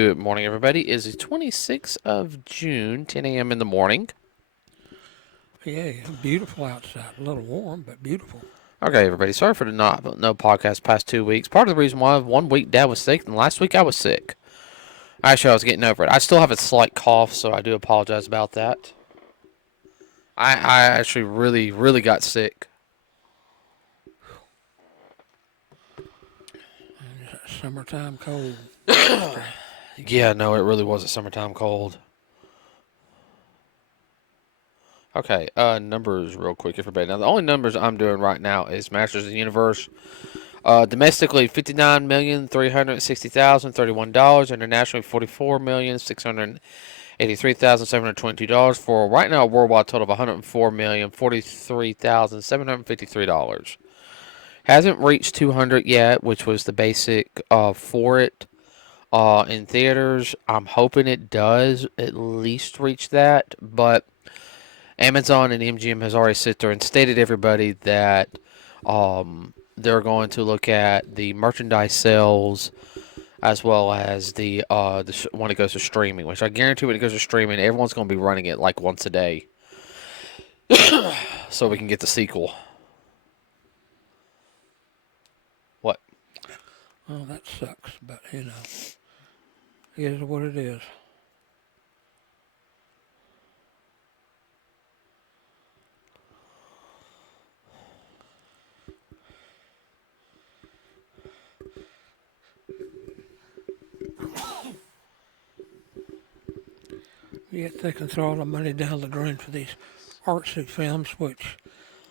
Good morning, everybody. It is the 26th of June, 10 a.m. in the morning. Yeah, beautiful outside. A little warm, but beautiful. Okay, everybody. Sorry for the no podcast past 2 weeks. Part of the reason why 1 week Dad was sick, and last week I was sick. Actually, I was getting over it. I still have a slight cough, so I do apologize about that. I actually really got sick. And it's that summertime cold. Yeah, no, it really was a summertime cold. Okay, numbers real quick, everybody. Now, the only numbers I'm doing right now is Masters of the Universe. Domestically, $59,360,031. Internationally, $44,683,722. For right now, a worldwide total of $104,043,753. Hasn't reached 200 yet, which was the basic for it. In theaters, I'm hoping it does at least reach that, but Amazon and MGM has already sit there and stated everybody that they're going to look at the merchandise sales as well as when it goes to streaming, which I guarantee when it goes to streaming, everyone's going to be running it like once a day so we can get the sequel. What? Oh, that sucks, but it is what it is. Yet they can throw all the money down the drain for these artsy films, which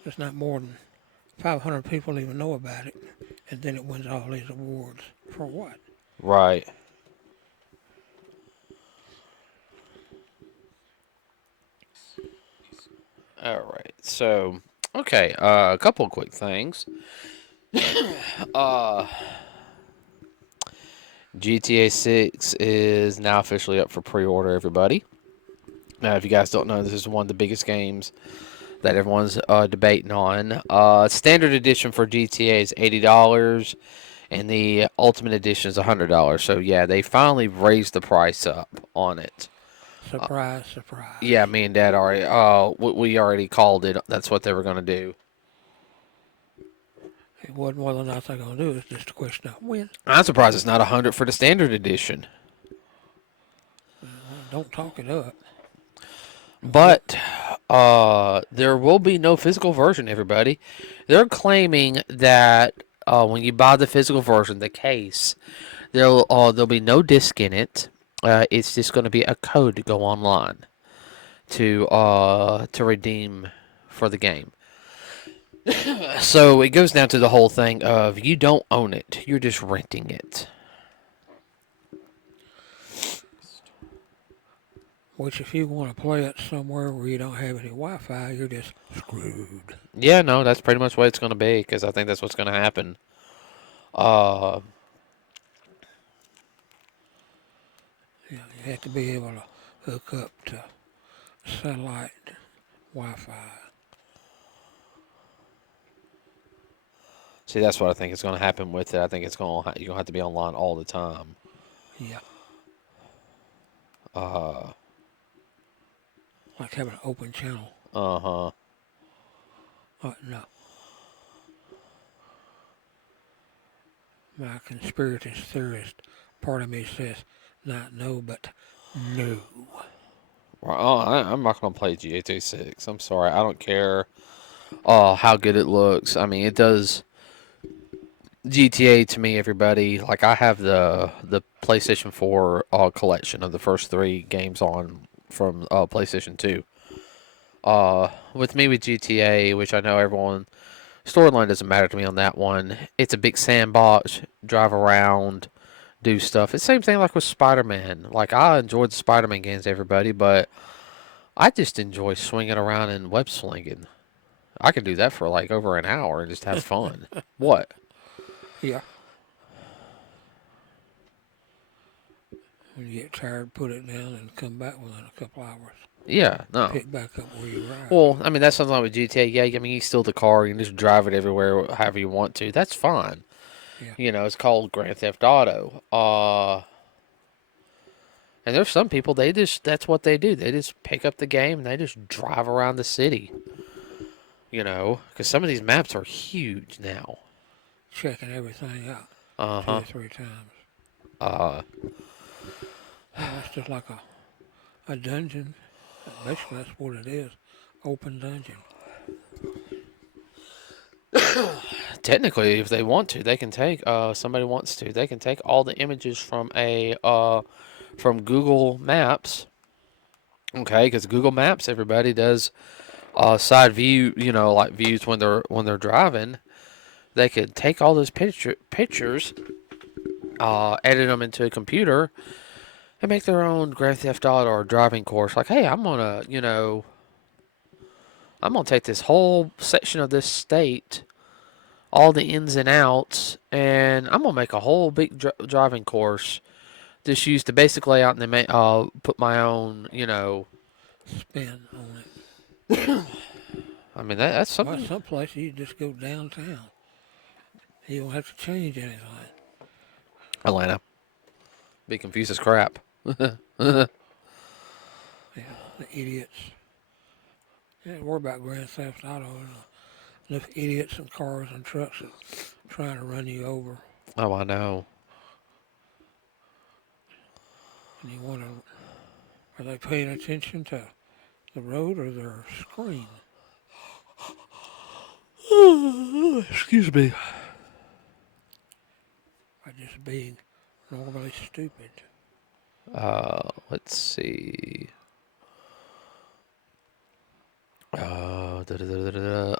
there's not more than 500 people even know about it, and then it wins all these awards. For what? Right. All right. So, okay, a couple of quick things. GTA 6 is now officially up for pre-order, everybody. Now, if you guys don't know, this is one of the biggest games that everyone's debating on. Standard edition for GTA is $80, and the Ultimate edition is $100. So, yeah, they finally raised the price up on it. Surprise, surprise. Yeah, me and Dad already, we already called it. That's what they were going to do. It wasn't whether or not they're going to do it. It's just a question of when. I'm surprised it's not $100 for the Standard edition. Don't talk it up. But there will be no physical version, everybody. They're claiming that when you buy the physical version, the case, there'll be no disc in it. It's just going to be a code to go online to redeem for the game. So it goes down to the whole thing of you don't own it, you're just renting it. Which, if you want to play it somewhere where you don't have any Wi-Fi, you're just screwed. Yeah, no, that's pretty much what it's going to be, because I think that's what's going to happen. Yeah, you have to be able to hook up to satellite Wi-Fi. See, that's what I think is going to happen with it. I think you're going to have to be online all the time. Yeah. Like having an open channel. Uh-huh. No. My conspiracy theorist part of me says not no, but no. Well, I'm not going to play GTA 6. I'm sorry. I don't care how good it looks. I mean, it does GTA to me, everybody. Like, I have the PlayStation 4 collection of the first 3 games on from PlayStation 2. With me with GTA, which I know everyone... Storyline doesn't matter to me on that one. It's a big sandbox, drive around, do stuff. It's the same thing like with Spider-Man. Like, I enjoyed the Spider-Man games, everybody, but I just enjoy swinging around and web slinging. I can do that for like over an hour and just have fun. What? Yeah. When you get tired, put it down and come back within a couple hours. Yeah, no. Pick back up where you were at. Well, I mean, that's something like with GTA. Yeah, I mean, you steal the car, you can just drive it everywhere, however you want to. That's fine. Yeah. You know, it's called Grand Theft Auto. And there's some people, that's what they do. They just pick up the game and they just drive around the city. Because some of these maps are huge now. Checking everything out Uh two huh. or three times. Uh, It's just like a dungeon. Basically, that's what it is. Open dungeon. Technically, if they want to, they can take. Somebody wants to, they can take all the images from Google Maps. Okay, because Google Maps, everybody does side view. Like views when they're driving. They could take all those pictures, edit them into a computer, and make their own Grand Theft Auto or driving course. Like, hey, I'm gonna take this whole section of this state, all the ins and outs, and I'm gonna make a whole big driving course. Just use the basic layout and then put my own. Spin on it. I mean that's Well, something. some places you just go downtown. You don't have to change anything. Atlanta, be confused as crap. Yeah, the idiots. Yeah, worry about Grand Theft Auto. Enough idiots and cars and trucks that trying to run you over, Oh, I know. and you wonder, are they paying attention to the road or their screen? Excuse me. By just being normally stupid. Let's see.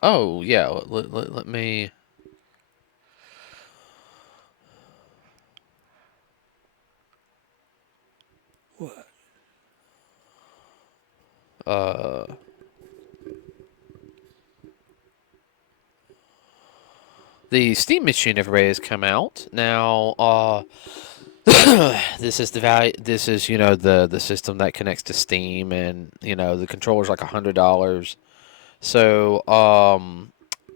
Oh, yeah. Let me. What? Uh, the Steam Machine, everybody, has come out now. This is the value. This is the system that connects to Steam, and the controller's like $100. So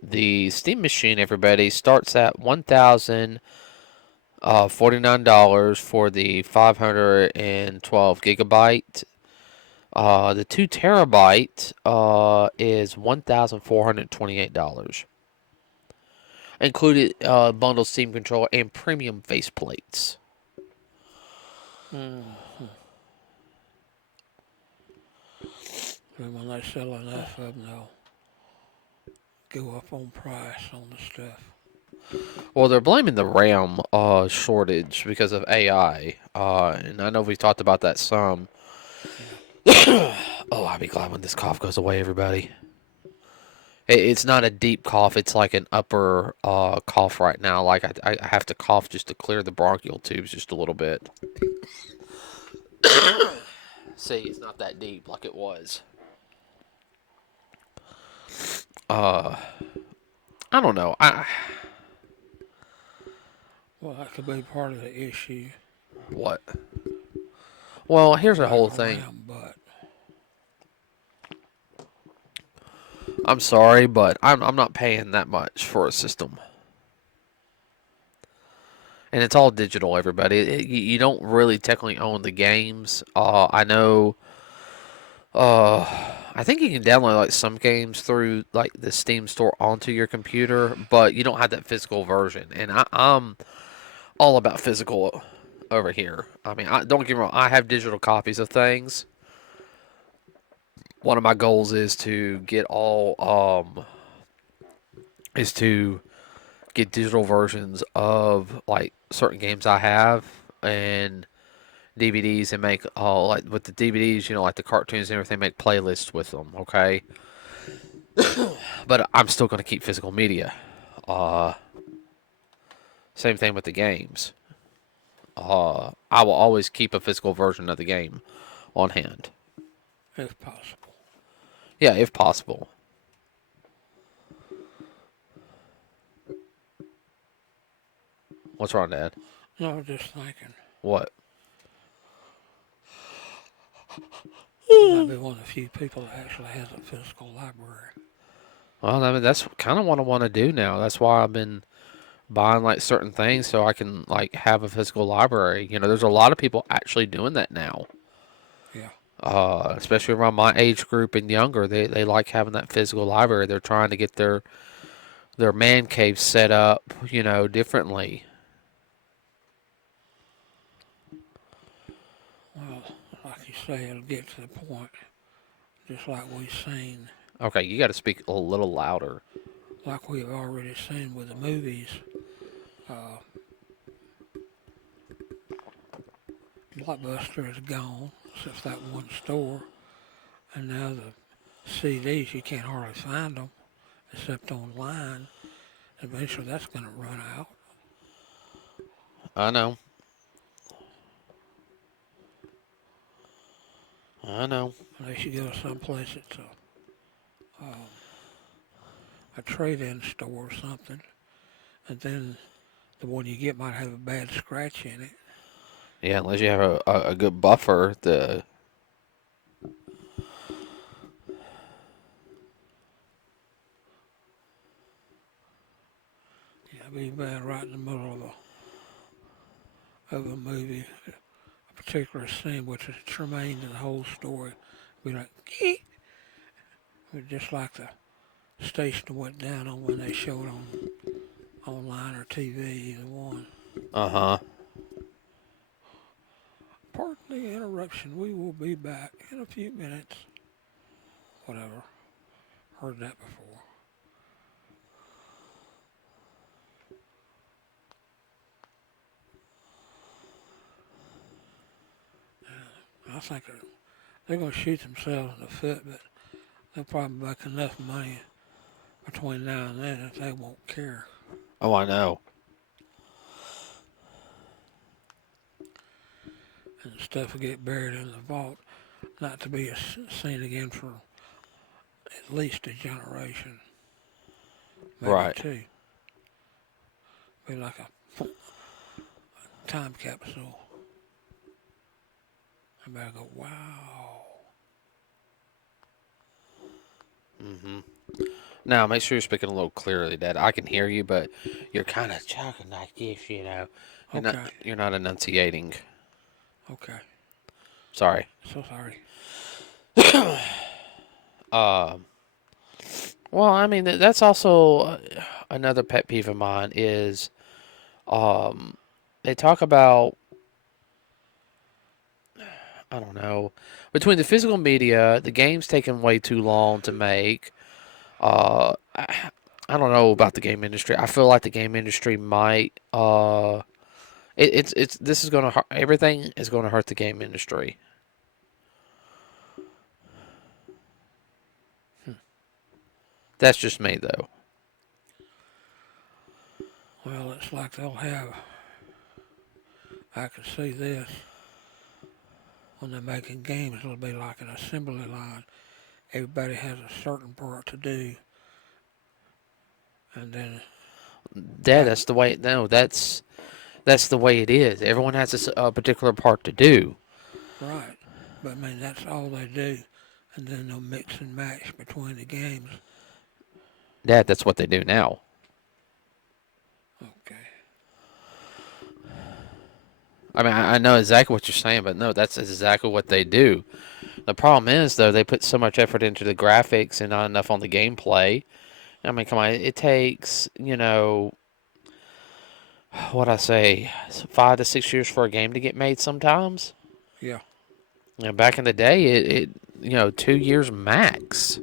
the Steam Machine, everybody, starts at $1,049 for the 512 gigabyte. The 2 terabyte is $1,428. Included bundled Steam controller and premium faceplates. And when they sell enough of them, they'll go up on price on the stuff. Well, they're blaming the RAM shortage because of AI. And I know we talked about that some. Oh, I'll be glad when this cough goes away, everybody. It's not a deep cough. It's like an upper cough right now. Like I have to cough just to clear the bronchial tubes just a little bit. See, it's not that deep like it was. I don't know. Well, that could be part of the issue. What? Well, here's the Lack whole of thing. RAM, but I'm sorry, but I'm not paying that much for a system. And it's all digital, everybody. You don't really technically own the games. I know. I think you can download like some games through like the Steam store onto your computer, but you don't have that physical version. And I'm all about physical over here. I mean, don't get me wrong. I have digital copies of things. One of my goals is to get digital versions of like certain games I have and DVDs and make like with the DVDs, like the cartoons and everything, make playlists with them. Okay, but I'm still going to keep physical media. Same thing with the games. I will always keep a physical version of the game on hand. if possible. Yeah, if possible. What's wrong, Dad? No, I was just thinking. What? You might be one of the few people that actually has a physical library. Well, I mean, that's kind of what I want to do now. That's why I've been buying like certain things so I can like have a physical library. There's a lot of people actually doing that now. Yeah. Especially around my age group and younger, they like having that physical library. They're trying to get their man cave set up, differently. Well, like you say, it'll get to the point, just like we've seen, Okay, you got to speak a little louder. like we've already seen with the movies. Uh, Blockbuster is gone, except that one store, and now the CDs you can't hardly find them except online. Eventually, that's going to run out. I know. I know. Unless you go to some place that's a trade-in store or something, and then the one you get might have a bad scratch in it. Yeah, unless you have a good buffer. Yeah, be bad right in the middle of a movie, a particular scene which is germane to the whole story. Be like, Gee! Just like the station went down on when they showed on online or TV, either one. Uh-huh. Pardon the interruption. We will be back in a few minutes. Whatever. Heard that before. I think they're going to shoot themselves in the foot, but they'll probably make enough money between now and then that they won't care. Oh, I know. And stuff will get buried in the vault, not to be seen again for at least a generation, maybe Right. two. Be like a time capsule. Everybody go, wow. Mm-hmm. Now, make sure you're speaking a little clearly, Dad. I can hear you, but you're kind of talking like this, You're not Okay, you're not enunciating. okay. Sorry. So sorry. Um. Well, I mean that's also another pet peeve of mine is um they talk about I don't know between the physical media, the game's taking way too long to make. I don't know about the game industry. I feel like the game industry might it's this is going to everything is going to hurt the game industry. That's just me though. Well, it's like they'll have, I can see this, when they're making games, it'll be like an assembly line. Everybody has a certain part to do, and then Dad, that, that's the way. No, that's the way it is. Everyone has a particular part to do. right. But I mean, that's all they do. And then they'll mix and match between the games. Dad, that's what they do now. Okay. I mean, I know exactly what you're saying, but no, that's exactly what they do. The problem is, though, they put so much effort into the graphics and not enough on the gameplay. I mean, come on, it takes, what I say, 5 to 6 years for a game to get made sometimes. Yeah. Back in the day, it 2 years max.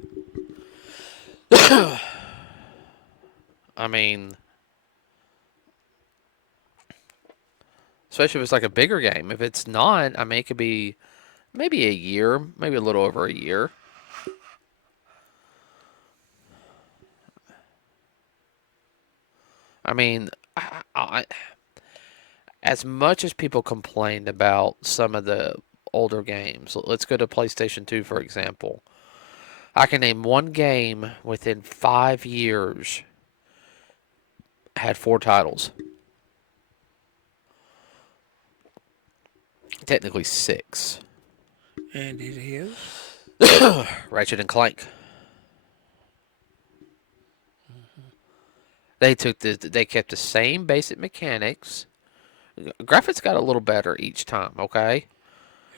I mean, especially if it's like a bigger game. If it's not, I mean, it could be maybe a year, maybe a little over a year. I mean, as much as people complained about some of the older games, let's go to PlayStation 2, for example. I can name one game within 5 years had 4 titles. Technically 6. And it is. Ratchet and Clank. They kept the same basic mechanics. Graphics got a little better each time, okay?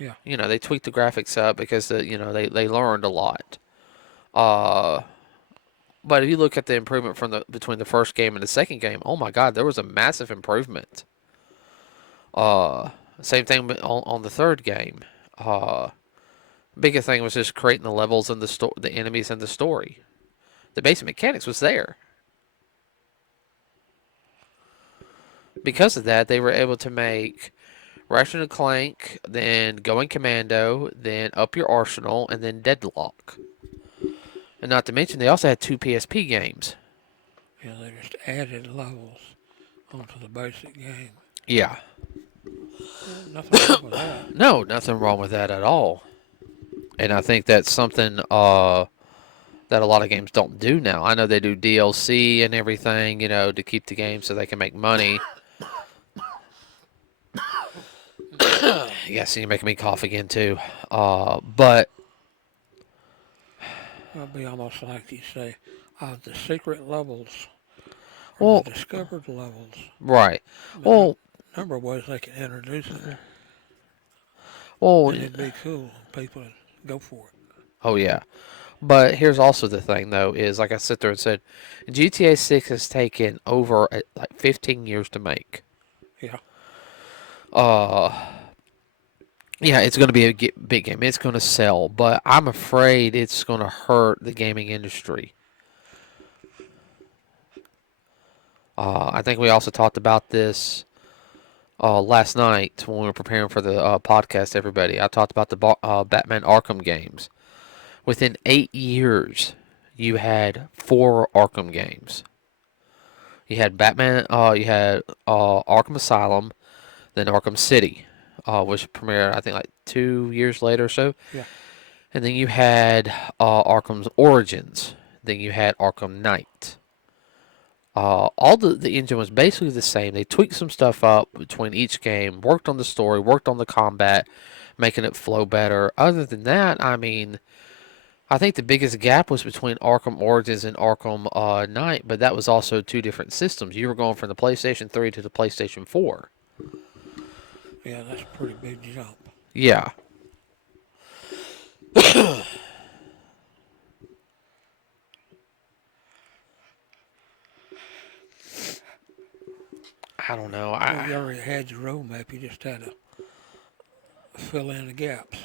Yeah. You know, they tweaked the graphics up because they learned a lot. Uh, but if you look at the improvement from the between the first game and the second game, oh my God, there was a massive improvement. Uh, Same thing on the third game. Uh, Biggest thing was just creating the levels and the enemies and the story. The basic mechanics was there. Because of that, they were able to make Ratchet and Clank, then Going Commando, then Up Your Arsenal, and then Deadlock. And not to mention, they also had two PSP games. Yeah, they just added levels onto the basic game. Yeah. Nothing wrong with that. No, nothing wrong with that at all. And I think that's something that a lot of games don't do now. I know they do DLC and everything, to keep the game so they can make money. Yes, you're making me cough again too. But It'll be almost like you say, the secret levels or the well, discovered levels. right. But Well, number of ways they can introduce it, well. and it'd be cool. People would go for it. Oh yeah. But here's also the thing, though, is like I sit there and said, GTA 6 has taken over like 15 years to make. Yeah. Uh, yeah, it's going to be a big game. It's going to sell, but I'm afraid it's going to hurt the gaming industry. I think we also talked about this last night when we were preparing for the podcast, everybody. I talked about the Batman Arkham games. Within 8 years, you had 4 Arkham games. You had Batman, you had Arkham Asylum, then Arkham City, which premiered, I think, like 2 years later or so. Yeah. And then you had Arkham's Origins. Then you had Arkham Knight. All the engine was basically the same. They tweaked some stuff up between each game, worked on the story, worked on the combat, making it flow better. Other than that, I mean, I think the biggest gap was between Arkham Origins and Arkham Knight, but that was also 2 different systems. You were going from the PlayStation 3 to the PlayStation 4. Yeah, that's a pretty big jump. Yeah. I don't know. Well, you already had your roadmap. You just had to fill in the gaps.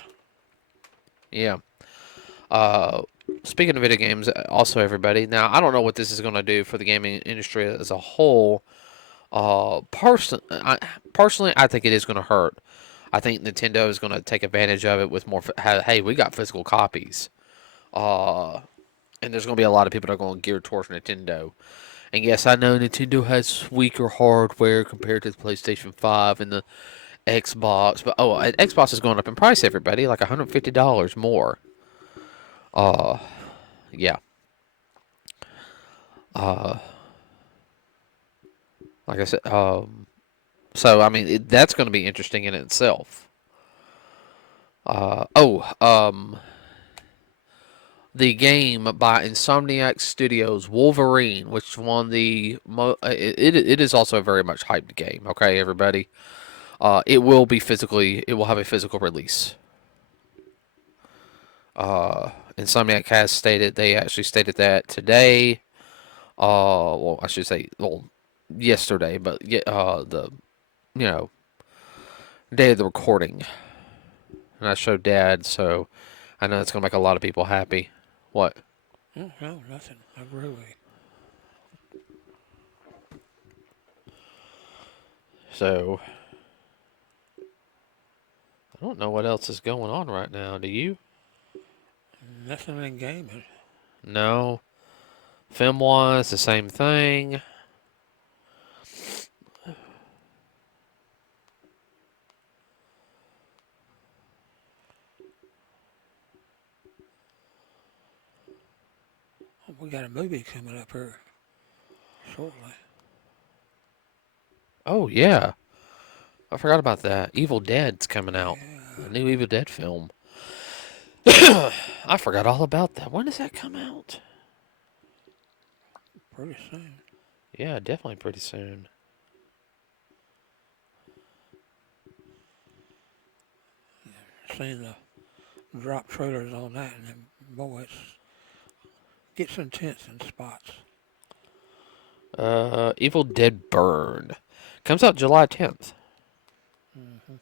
Yeah. Uh, Speaking of video games, also everybody. Now, I don't know what this is going to do for the gaming industry as a whole. Personally, I think it is going to hurt. I think Nintendo is going to take advantage of it with more. Hey, we got physical copies. And there's going to be a lot of people that are going to gear towards Nintendo. And yes, I know Nintendo has weaker hardware compared to the PlayStation 5 and the Xbox. But Xbox is going up in price, everybody, like $150 more. Yeah. Like I said, so I mean that's going to be interesting in itself. The game by Insomniac Studios, Wolverine, which won it is also a very much hyped game. Okay, everybody. It will have a physical release. Insomniac has stated they actually stated that today. Well, I should say, yesterday, but the you know day of the recording, and I showed Dad, so I know it's gonna make a lot of people happy. What? Oh, no, nothing. I really. So I don't know what else is going on right now. Do you? Nothing in gaming. No. Film wise, the same thing. We got a movie coming up here shortly. Oh yeah, I forgot about that. Evil Dead's coming out. Yeah, A new Evil Dead film. I forgot all about that. When does that come out? pretty soon. Yeah, definitely pretty soon. seen the drop trailers on that, and boy, it gets intense in spots. Evil Dead Burn comes out July 10th. Hmm.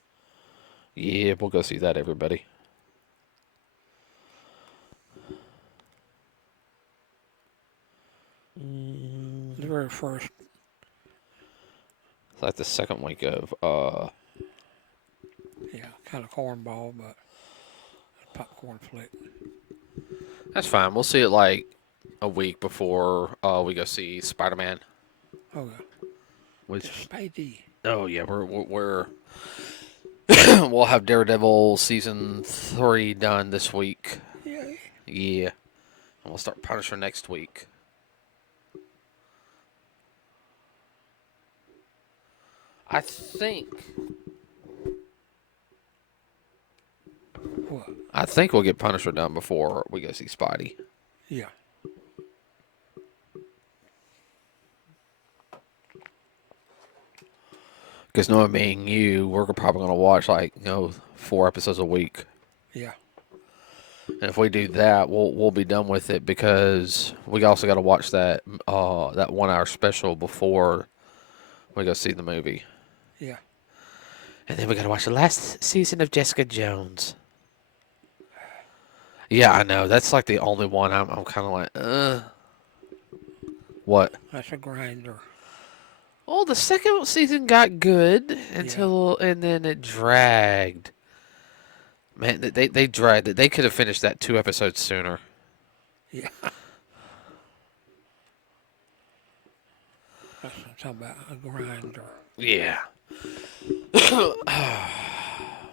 Yeah, we'll go see that, everybody. The very first, It's like the second week of yeah, kind of cornball, but a popcorn flick. That's fine. We'll see it like a week before we go see Spider-Man. Oh yeah, Which, it's Spidey. oh yeah, we're we'll have Daredevil season 3 done this week. Yay. Yeah, and we'll start Punisher next week. I think What? I think we'll get Punisher done before we go see Spidey. Yeah. Because knowing me and you, we're probably gonna watch like 4 episodes a week. Yeah. And if we do that, we'll be done with it because we also got to watch that 1 hour special before we go see the movie. Yeah. And then we got to watch the last season of Jessica Jones. Yeah, I know. That's like the only one I'm kind of like, What? That's a grinder. Oh, the second season got good and then it dragged. Man, they dragged it. They could have finished that 2 episodes sooner. Yeah. That's what I'm talking about, a grinder. Yeah.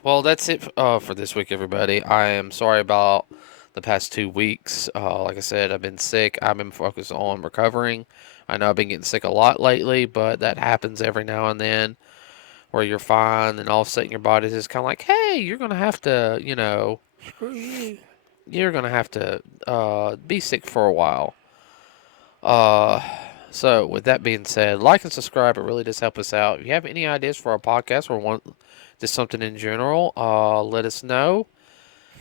Well, that's it for this week, everybody. I am sorry about the past 2 weeks. Like I said, I've been sick. I've been focused on recovering. I know I've been getting sick a lot lately, but that happens every now and then where you're fine and all of a sudden your body's just kind of like, hey, you're going to have to, Screw you. you're going to have to be sick for a while. So, with that being said, like and subscribe. It really does help us out. If you have any ideas for our podcast or want just something in general, let us know.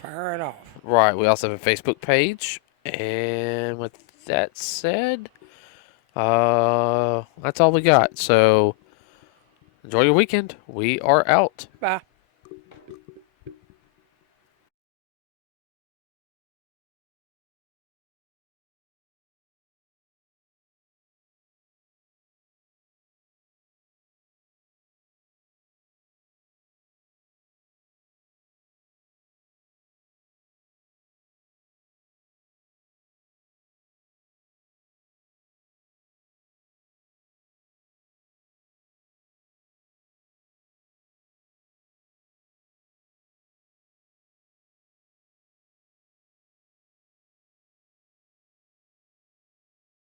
Fire it off. Right. We also have a Facebook page. And with that said, that's all we got. So, enjoy your weekend. We are out. Bye.